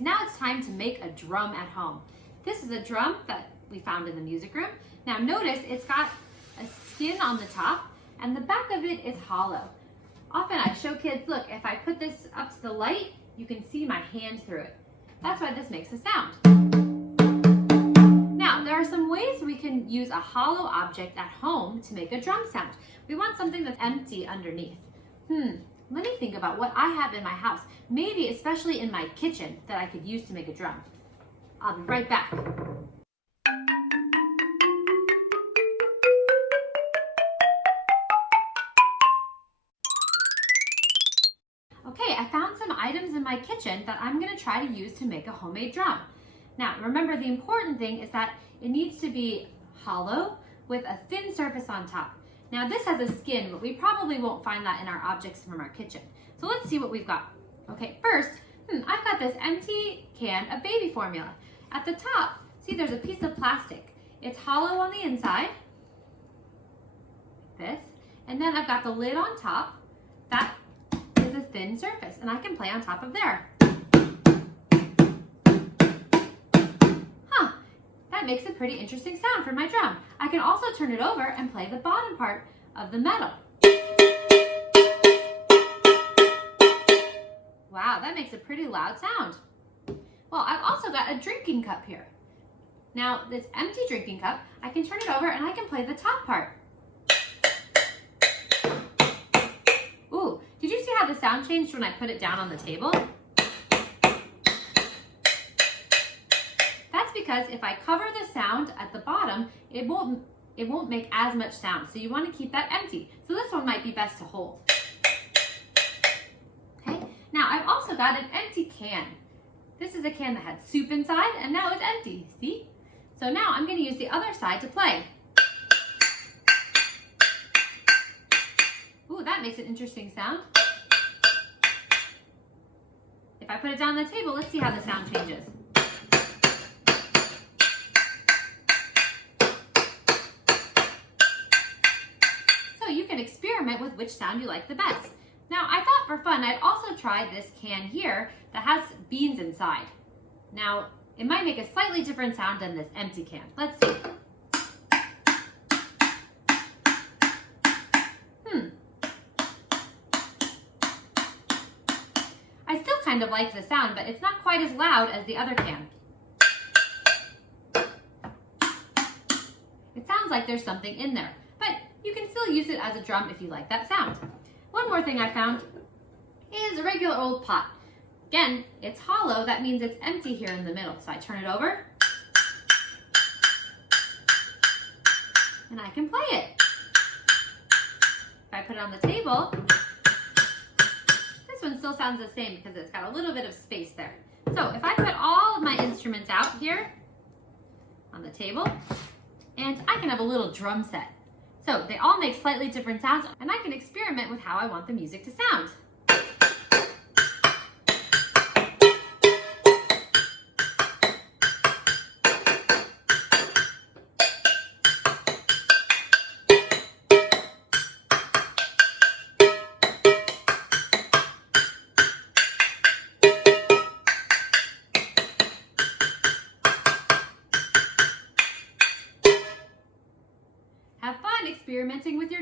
kids, now it's time to make a drum at home. This is a drum that we found in the music room. Now notice it's got a skin on the top and the back of it is hollow. Often I show kids, look, if I put this up to the light, you can see my hand through it. That's why this makes a sound. Now, there are some ways we can use a hollow object at home to make a drum sound. We want something that's empty underneath. Let me think about what I have in my house, maybe especially in my kitchen, that I could use to make a drum. I'll be right back. Okay, I found some items in my kitchen that I'm going to try to use to make a homemade drum. Now, remember, the important thing is that it needs to be hollow with a thin surface on top. Now, this has a skin, but we probably won't find that in our objects from our kitchen. So let's see what we've got. Okay, first, I've got this empty can of baby formula. At the top, see, there's a piece of plastic. It's hollow on the inside, this, and then I've got the lid on top. That is a thin surface, and I can play on top of there. That makes a pretty interesting sound for my drum. I can also turn it over and play the bottom part of the metal. Wow, that makes a pretty loud sound. Well, I've also got a drinking cup here. Now, this empty drinking cup, I can turn it over and I can play the top part. Ooh, did you see how the sound changed when I put it down on the table? Because if I cover the sound at the bottom, it won't make as much sound. So you want to keep that empty. So this one might be best to hold. Okay, now I've also got an empty can. This is a can that had soup inside and now it's empty, see? So now I'm going to use the other side to play. Ooh, that makes an interesting sound. If I put it down on the table, let's see how the sound changes. You can experiment with which sound you like the best. Now, I thought for fun, I'd also try this can here that has beans inside. Now, it might make a slightly different sound than this empty can. Let's see. I still kind of like the sound, but it's not quite as loud as the other can. It sounds like there's something in there, but you can still use it as a drum if you like that sound. One more thing I found is a regular old pot. Again, it's hollow, that means it's empty here in the middle. So I turn it over, and I can play it. If I put it on the table, this one still sounds the same because it's got a little bit of space there. So if I put all of my instruments out here on the table, and I can have a little drum set. So they all make slightly different sounds, and I can experiment with how I want the music to sound. Have fun experimenting with your